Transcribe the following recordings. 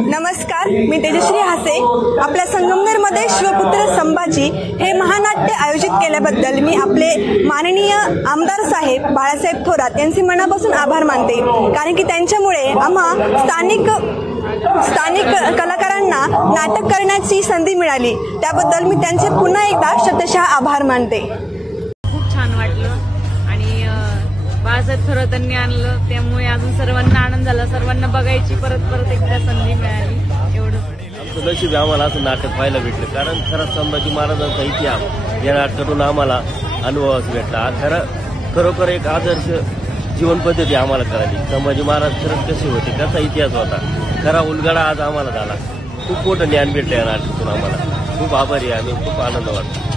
नमस्कार, मी तेजश्री हासे. आपल्या संगमनेरमध्ये शिवपुत्र संभाजी हे महानाट्य आयोजित केल्याबद्दल मी आपले माननीय आमदार साहेब बाळासाहेब थोरात यांचे मनापासून आभार मानते. कारण की त्यांच्यामुळे आम्हा स्थानिक कलाकारांना नाटक करण्याची संधी मिळाली. त्याबद्दल मी त्यांचे पुन्हा एकदा शतशः आभार मानते. खूप छान वाटलं आणि बाळासाहेब थोरातांनी आणलं, त्यामुळे अजून सर्वांना आनंद झाला. सर्वांना बघायची परत एकदा संधी मिळाली. एवढं आमचं नशीब आम्हाला असं नाटक पाहायला भेटलं. कारण खरंच संभाजी महाराजांचा इतिहास या नाटकातून आम्हाला अनुभवास भेटला. खरोखर एक आदर्श जीवन पद्धती आम्हाला कळाली. संभाजी महाराज खरंच कसे होते, कसा इतिहास होता, खरा उलगडा आज आम्हाला झाला. खूप मोठं ज्ञान भेटलं या नाटकातून आम्हाला. खूप आभारी आहे आम्ही, खूप आनंद वाटतो.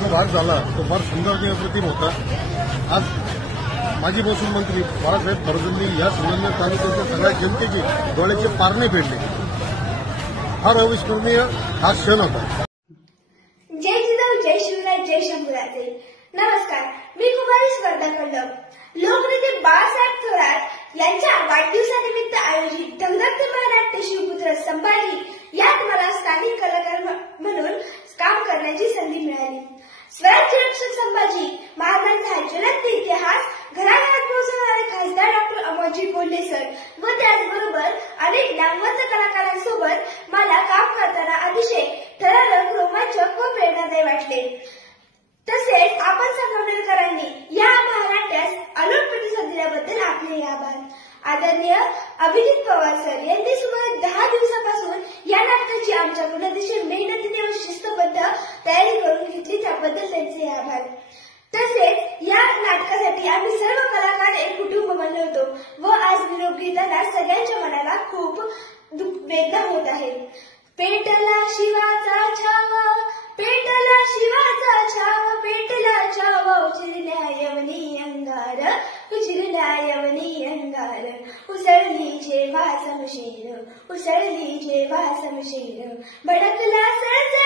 जो भाग झाला तो फार सुंदर अप्रतिम होता. आज माजी महसूल मंत्री बाळासाहेब थोरातांनी या संगमनेर तालुक्याच्या सगळ्या जनतेचे डोळ्याचे पारणे फेडले. फार अविस्मरणीय हा क्षण होता. जय जिजाऊ, जय शिवराय, जय शंभूराजे. नमस्कार, मी कुमारी स्पर्धा खंडप. लोकनेते बाळासाहेब थोरात यांच्या वाढदिवसानिमित्त आयोजित धगधगते महानाट्य शिवपुत्र संभाजी यात मला स्थानिक कलाकार म्हणून काम करण्याची संधी मिळाली. स्वराज्य रक्षक संभाजी महाराजांचा ज्वलंत इतिहास घराघरात पोहोचवणारे खासदार डॉक्टर अमोलजी कोल्हे सर व त्याचबरोबर अनेक नामवंत कलाकारांसोबत मला काम करताना अतिशय थरारक, रोमांचक व प्रेरणादायी वाटले. तसेच आपण संगमनेरकरांनी या महानाट्यास अलोट प्रतिसाद दिल्याबद्दल आपले आभार. आदरणीय अभिजित पवार सर यांनी सुमारे 10 दिवसापासून या नाटकाची आमच्याकडून अतिशय मेहनतीने व शिस्तबद्ध तयारी करून घेतली, त्याबद्दल त्यांचे आभार. तसेच या नाटकासाठी आम्ही सर्व कलाकार एक कुटुंब बनलो होतो व आज निरोप घेताना सगळ्यांच्या मनाला खूप वेदना होत आहे. पेटला शिवाचा छावा, पेटला शिवाचा छावा, पेटला छावा, उचलल्या यवनी अंगार, उचलल्या यवनी अंगार, उसळली जेव्हा समशेर, उसळली जेव्हा समशेर, भडकला सळसळ